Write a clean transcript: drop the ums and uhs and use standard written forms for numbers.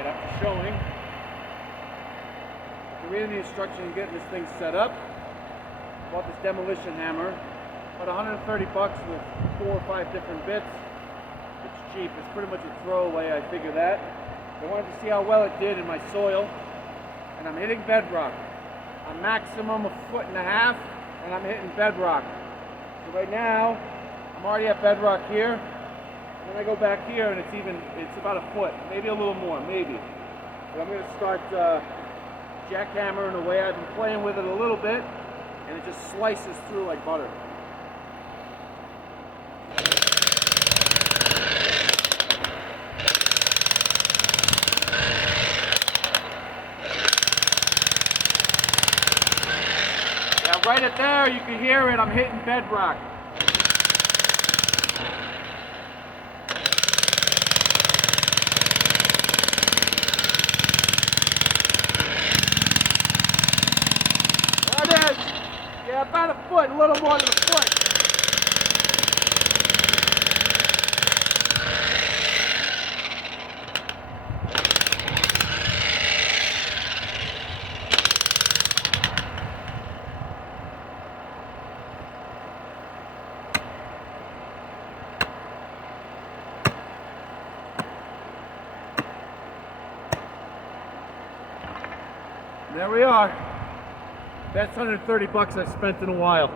Alright, after showing, after reading the instructions and getting this thing set up, I bought this demolition hammer, about 130 bucks with 4 or 5 different bits. It's cheap, it's pretty much a throwaway, I figure that. I wanted to see how well it did in my soil, and I'm hitting bedrock. A maximum of 1.5 feet, and I'm hitting bedrock. So right now, I'm already at bedrock here, and then I go back here and it's about 1 foot, maybe a little more, maybe. But I'm going to start jackhammering away. I've been playing with it a little bit, and it just slices through like butter. Yeah, right at there, you can hear it, I'm hitting bedrock. There it is. Yeah, about 1 foot, a little more than 1 foot. There we are. That's 130 bucks I've spent in a while.